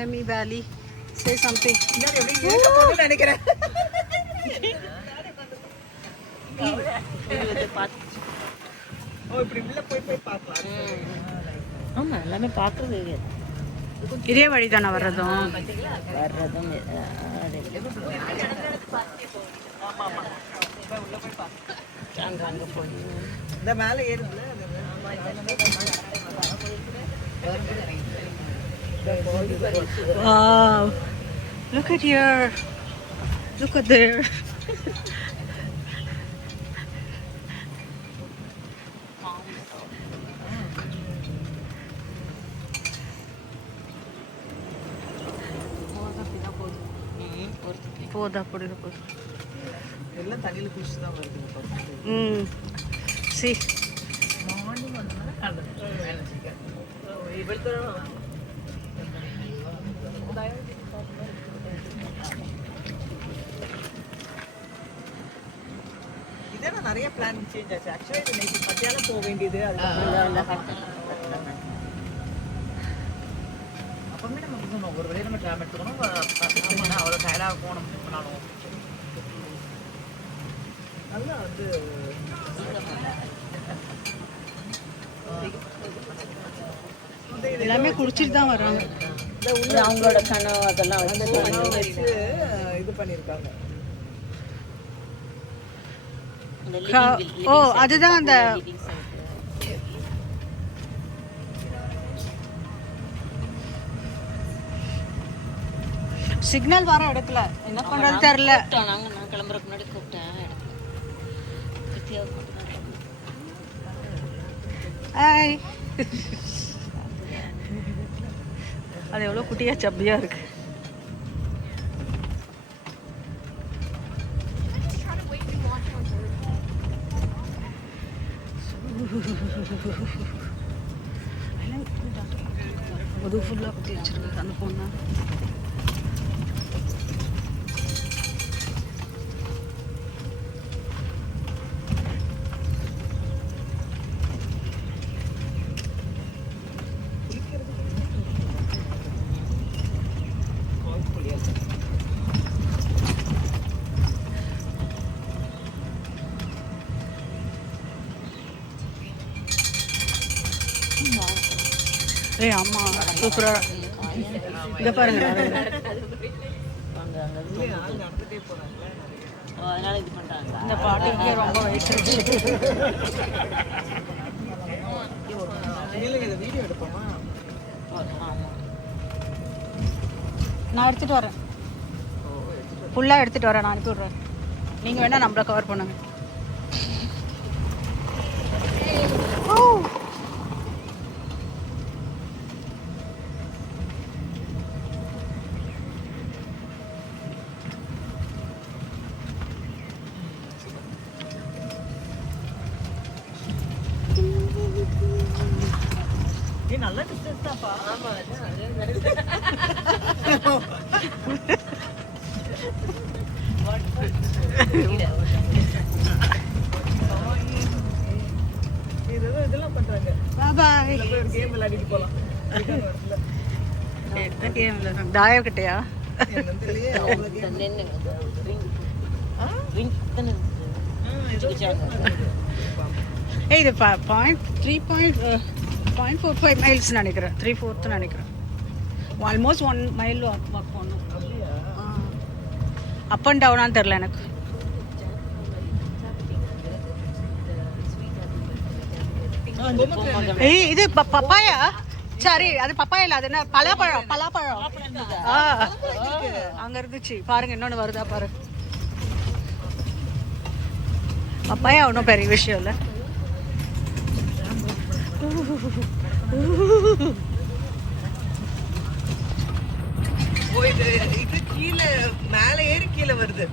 Miami Valley. Say something. நினைக்கிறேன். இப்படி உள்ள போய் பார்க்கலாம். ஆமா எல்லாமே பார்க்கறது இதே வழி தானே வர்றதும் அங்கே போய் இந்த மேலே ஏறுதுல Wow, look at here, look at there. போதா போடுற போது எல்லாம் தண்ணியில குளிச்சு தான் வருது. see மார்னிங் வந்தனால இதெல்லாம் நிறைய பிளான் சேஞ்ச் ஆச்சு. ஆக்சுவலி இது நைட்டு மத்தியானம் போக வேண்டியது. அப்பவுமே நம்ம வந்து ஒரு வழியை நம்ம ட்ராம் எடுத்துக்கணும். அவ்வளோ டயர்டாக போகணும் பண்ணாலும் நல்லா வந்து எல்லாமே குடிச்சிட்டு தான் வர்றாங்க. அவங்களோட கனவு அதெல்லாம் வச்சு இது பண்ணியிருக்காங்க. ஓ அதுதான் அந்த சிக்னல் வர இடத்துல என்ன பண்றது தெரியல. நாங்க நான் கிளம்புறதுக்கு முன்னாடி கூப்பிட்டேன். ஹாய். அது எவ்வளோ குட்டியா சப்பியா இருக்கு. அது ஃபுல்லாக குட்டி வச்சிருக்கு அந்த பொண்ணு. ஏய் அம்மா சூப்பரா இங்க பாருங்க. அதனால இது பண்றாங்க. இந்த பாட்டுக்கு ரொம்ப வயசாச்சு. வீடியோ எடுப்போமா? நான் எடுத்துட்டு வரேன். ஃபுல்லாக எடுத்துட்டு வரேன். நான் அனுப்பி விட்றேன். நீங்கள் வேணா நம்மளை கவர் பண்ணுங்க. நல்ல டிஸ்டன்ஸ் தான்ப்பா. ஆமா இதெல்லாம் பண்றாங்க. பாய். ஒரு கேம் விளையாடிட்டு போலாம். என்ன கேம் விளையாடுறாங்க? தாயம் கிட்டையா? ஏய் இது 3.45 மைல்ஸ் நினைக்கிறேன். 3/4 நினைக்கிறேன். ஆல்மோஸ்ட் 1 மைல் வாக் பண்ணணும். அப் அண்ட் டவுனான்னு தெரில எனக்கு. ஏய் இது பப்பாயா? சரி அது பப்பாயா இல்லை, அது என்ன பலாப்பழம். பலாப்பழம் அங்கே இருந்துச்சு பாருங்க. இன்னொன்று வருதா பாரு. பப்பாயா ஒன்றும் பெரிய விஷயம் இல்லை. இது கீழே மேலே ஏறி கீழே வருது.